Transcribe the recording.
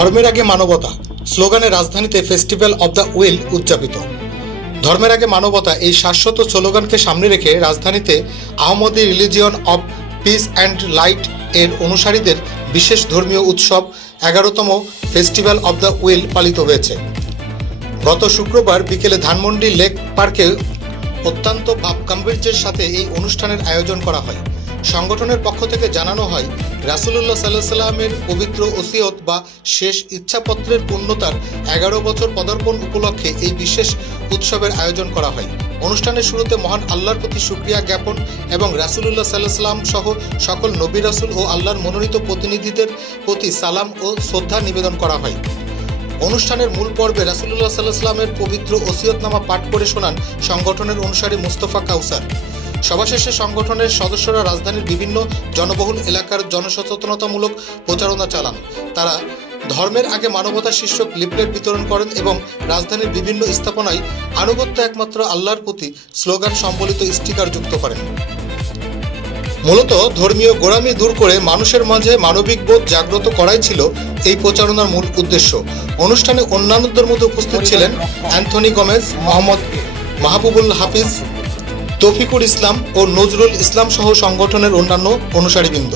ধর্মের আগে মানবতা স্লোগানে রাজধানীতে ফেস্টিভ্যাল অব দ্য উইল উদযাপিত। ধর্মের আগে মানবতা এই শাশ্বত স্লোগানকে সামনে রেখে রাজধানীতে Ahmadi religion of piece and light এর অনুসারীদের বিশেষ ধর্মীয় উৎসব 11তম ফেস্টিভ্যাল অব দ্য উইল পালিত হয়েছে। গত শুক্রবার বিকেলে ধানমন্ডি লেক পার্কে অত্যন্ত ভাবগাম্ভীর্যের সাথে এই অনুষ্ঠানের আয়োজন করা হয়। সংগঠনের পক্ষ থেকে জানানো হয়, রাসূলুল্লাহ সাল্লাল্লাহু আলাইহি সাল্লামের পবিত্র ওসিয়ত বা শেষ ইচ্ছাপত্রের পূর্ণতার 11 বছর পদার্পণ উপলক্ষে এই বিশেষ উৎসবের আয়োজন করা হয়। অনুষ্ঠানের শুরুতে মহান আল্লাহর প্রতি শুকরিয়া জ্ঞাপন এবং রাসূলুল্লাহ সাল্লাল্লাহু আলাইহি সাল্লাম সহ সকল নবী রাসূল ও আল্লাহর মনোনীত প্রতিনিধিদের প্রতি সালাম ও শ্রদ্ধা নিবেদন করা হয়। অনুষ্ঠানের মূল পর্বে রাসূলুল্লাহ সাল্লাল্লাহু আলাইহি সাল্লামের পবিত্র ওসিয়তনামা পাঠ করে শোনান সংগঠনের অনুসারী মুস্তাফা কাউসার। সভা শেষে সংগঠনের সদস্যরা রাজধানীর বিভিন্ন জনবহুল এলাকার জনসচেতনতামূলক প্রচারণা চালান। তারা ধর্মের আগে মানবতা শীর্ষক লিফলেট বিতরণ করেন এবং রাজধানীর বিভিন্ন স্থাপনায় আনুগত্য একমাত্র আল্লাহর প্রতি স্লোগান সম্বলিত স্টিকার যুক্ত করেন। মূলত ধর্মীয় গোঁড়ামি দূর করে মানুষের মাঝে মানবিক বোধ জাগ্রত করাই ছিল এই প্রচারণার মূল উদ্দেশ্য। অনুষ্ঠানে অন্যান্যদের মধ্যে উপস্থিত ছিলেন অ্যান্থনি গোমেজ, মোহাম্মদ মাহবুবুল হাফিজ, তৌফিকুল ইসলাম ও নজরুল ইসলাম সহ সংগঠনের অন্যান্য অনুসারীবৃন্দ।